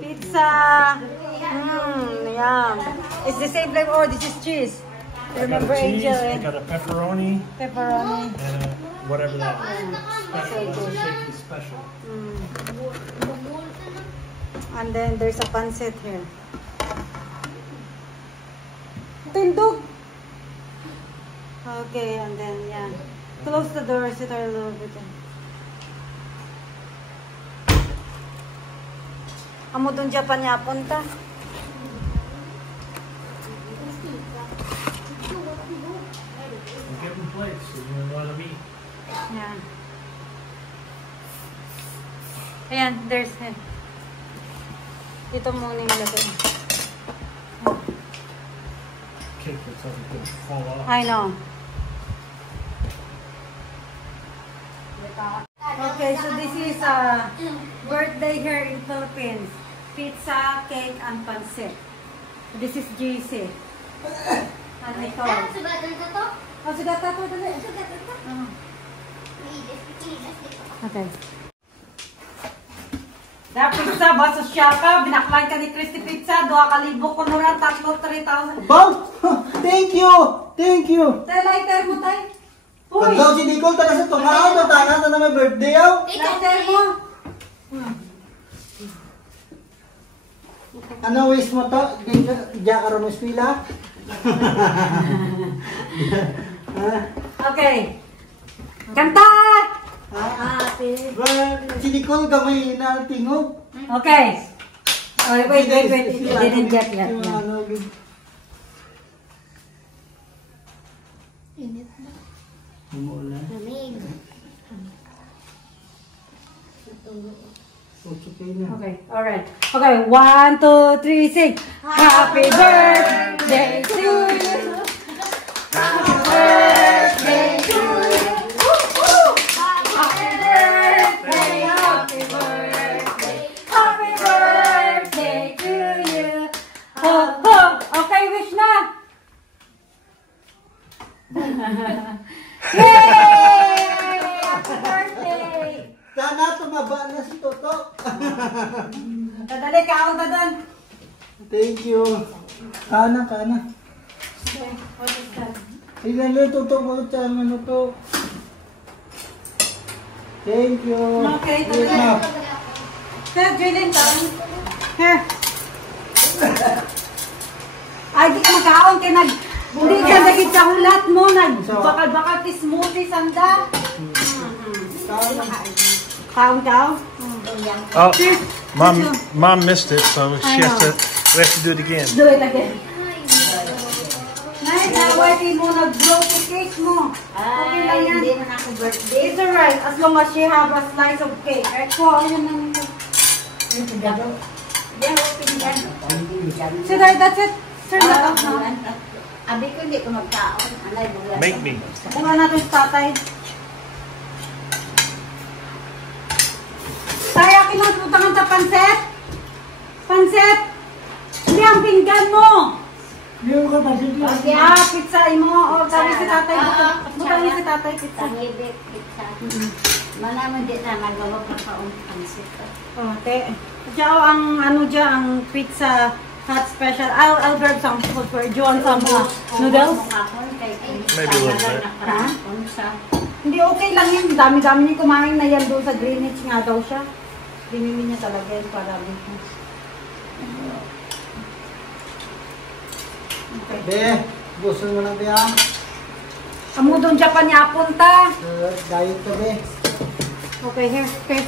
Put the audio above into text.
Pizza. Yum. It's the same flavor. Oh, this is cheese. Remember Angel? I got a pepperoni. Pepperoni. And whatever that special. That's special. And then there's a pancit here. Tindog. Okay, and then yeah. Close the door. Sit a little bit. Amo dun Japan niya punta. Plates, so you want to meet. Yeah. Ayan, there's him. Dito muna yung lagay. Cake that doesn't fall off. I know. Okay, so this is a birthday here in Philippines. Pizza, cake, and pancit. This is GC. And Nicole. Oh, sudah tato dali. Okay. Da pizza, baso siya ka. Binaklay ka ni Christy Pizza. 2,000 ko nura, 3,000. Bob! Thank you! Thank you! Tay, lighter mo, tay. Pagdaw si Nicole, taga sa tungaan, taga na may birthday, oh! Lighter mo. Ano wish mo to? Diyan ka rin pila? Okay. Kanta! Happy birthday! Si Nicole, gamay na tingog. Okay. Oh, wait. You didn't get yet. Umuulan. Okay, alright. Okay, 1, 2, 3, sing. Happy birthday to you. Happy birthday to you. Happy birthday, happy birthday. Happy birthday to you. Okay, wish na. Yay! Happy birthday. Sana tumaba na si Toto. Dadali, kaon ka doon. Thank you. Kana. Okay, what is that? Ilan lang Toto ko sa ano to. Thank you. Okay, dadali. Sir, Jillian, kaon. Here. Ay, di ka magkaon ka nag... Hindi ka naging sa hulat mo, nagbakal-bakal ti smoothie sanda. Kaon. Oh, mom missed it, so we have to do it again. Do it again. Nay, nawati mo nag-blow the cake mo. Okay lang yan. Hindi man ako birthday. It's alright, as long as she have a slice of cake. Eko, yun ang... So that's it. Turn that off now. Abi ko hindi ko magkaon. Make me. Kuha natin sa tatay. Tayo, kinututangan sa panset? Panset? Hindi ang pinggan mo. Pizza mo. O, sabi si tatay. Butang si tatay pizza. Tangibit, pizza. Malaman di na magawag ng kaong pansit. O, te. Diyan ang ano dyan, ang pizza hot special. I'll grab some food for you. Do you want some noodles? Maybe a little bit. Ha? Hindi, okay lang yun. Dami-dami niya kumain na yan doon sa Greenwich nga daw siya. Dinimi niya talaga yun para dito. Okay. Be, gusto mo na ba yan? Amo doon Japan niya punta. Diet ka be. Okay, here. Okay.